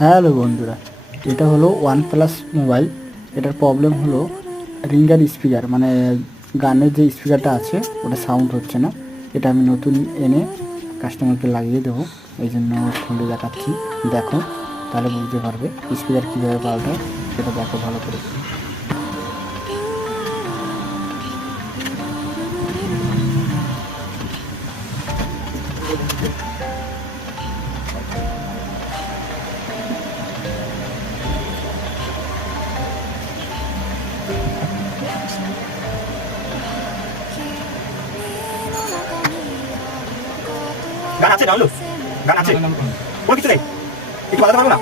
Hello বন্ধুরা, এটা হলো OnePlus মোবাইল। এটার প্রবলেম হলো রিঙ্গার স্পিকার, মানে গানের যে স্পিকারটা আছে ওটা সাউন্ড হচ্ছে না। এটা আমি নতুন এনে কাস্টমারকে লাগিয়ে দেবো, এই জন্য খুলে দেখাচ্ছি। দেখো, তাহলে বুঝতে পারবে স্পিকার কীভাবে পাল্টায়, সেটা দেখো ভালো করে। গান আছে ডাউনলোড? গান আছে? কোনো কিছু নেই? একটু বাজাতে পারবো না?